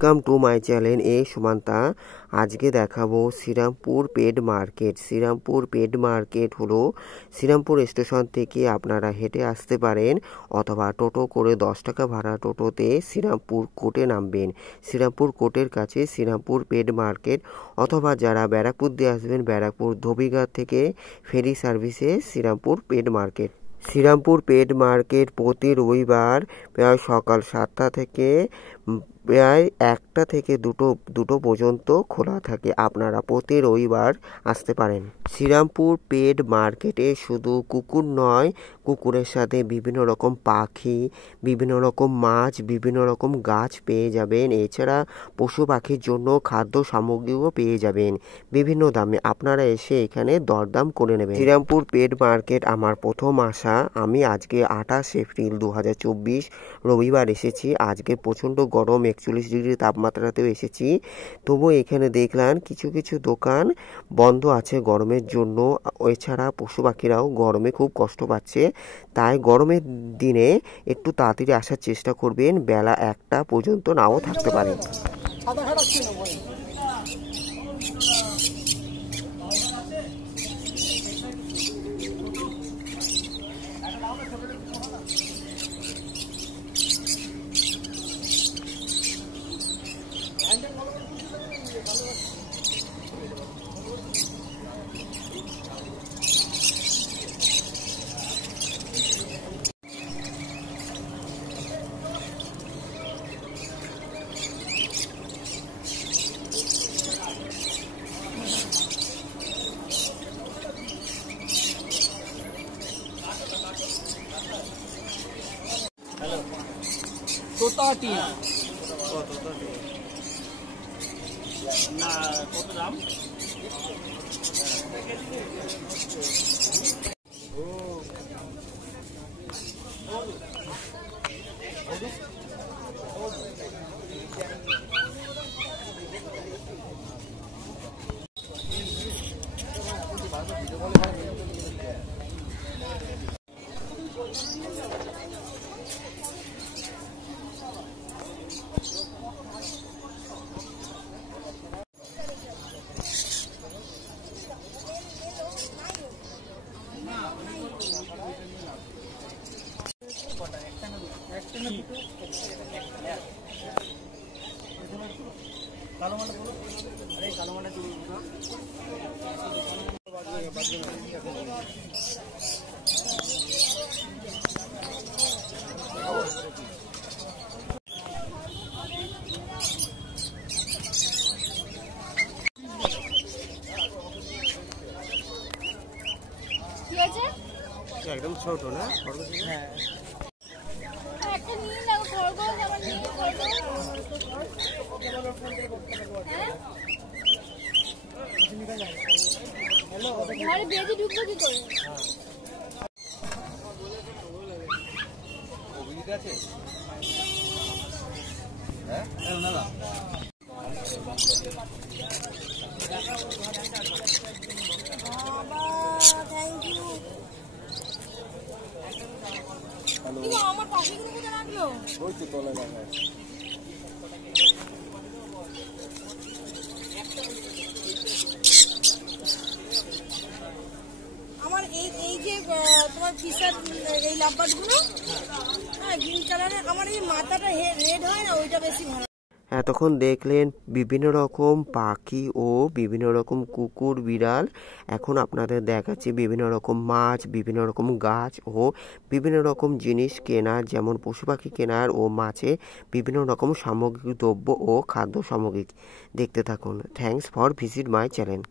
Welcome to my channel এ সুমান্তা। আজকে দেখাবো Serampore pet market. Serampore pet market হলো শ্রীরামপুর স্টেশন থেকে আপনারা হেঁটে আসতে পারেন অথবা টোটো করে 10 টাকা ভাড়া টোটোতে শ্রীরামপুর কোর্টে নামবেন। শ্রীরামপুর কোর্টের কাছে শ্রীরামপুর পেড মার্কেট, অথবা যারা ব্যারাকপুর দিয়ে আসবেন ব্যারাকপুর ধোবিঘাট থেকে ফেরি সার্ভিসে Serampore pet market. Serampore pet market প্রতি রবিবার প্রায় সকাল 7টা থেকে প্রায় 1টা থেকে দুটো পর্যন্ত খোলা থাকে। আপনারা প্রতি রবিবার আসতে পারেন। শ্রীরামপুর পেড মার্কেটে শুধু কুকুর নয়, কুকুরের সাথে বিভিন্ন রকম পাখি, বিভিন্ন রকম মাছ, বিভিন্ন রকম গাছ পেয়ে যাবেন। এছাড়া পশু পাখির জন্য খাদ্য সামগ্রীও পেয়ে যাবেন বিভিন্ন দামে। আপনারা এসে এখানে দরদাম করে নেবেন। শ্রীরামপুর পেড মার্কেট আমার প্রথম আসা। আমি আজকে 28 এপ্রিল 2024 রবিবার এসেছি। আজকে প্রচণ্ড গরম, 41 ডিগ্রি তাপমাত্রাতেও এসেছি। তবুও এখানে দেখলাম কিছু কিছু দোকান বন্ধ আছে গরমের জন্য। এছাড়া পশু পাখিরাও গরমে খুব কষ্ট পাচ্ছে। তাই গরমের দিনে একটু তাড়াতাড়ি আসার চেষ্টা করবেন, বেলা 1টা পর্যন্ত নাও থাকতে পারে। তোতাটি না কত দাম? কালো মালটা বলো। আরে কালো মালটা চুরি একদম ছোট না? হ্যাঁ একটা নিয়ে লাগো খরগোশ, আমার নিয়ে খরগোশ। ঘরে বেঁধে ঢুকবো কি করে? Thank you. আমার পাখিগুলো কোথায় রাখলো? ওই তো তলায় রাখা আছে। আমার এই যে তোমার ফিশার এই লাভবার্ডগুলো, হ্যাঁ গ্রিন কালারের, আমার এই মাথাটা রেড হয় না, ওইটা বেশি ভালো। এতক্ষণ দেখলেন বিভিন্ন রকম পাখি ও বিভিন্ন রকম কুকুর বিড়াল। এখন আপনাদের দেখাচ্ছি বিভিন্ন রকম মাছ, বিভিন্ন রকম গাছ ও বিভিন্ন রকম জিনিস কেনার, যেমন পশু পাখি কেনার ও মাছে বিভিন্ন রকম সামগ্রিক দ্রব্য ও খাদ্য সামগ্রী। দেখতে থাকুন। Thanks for visit my channel.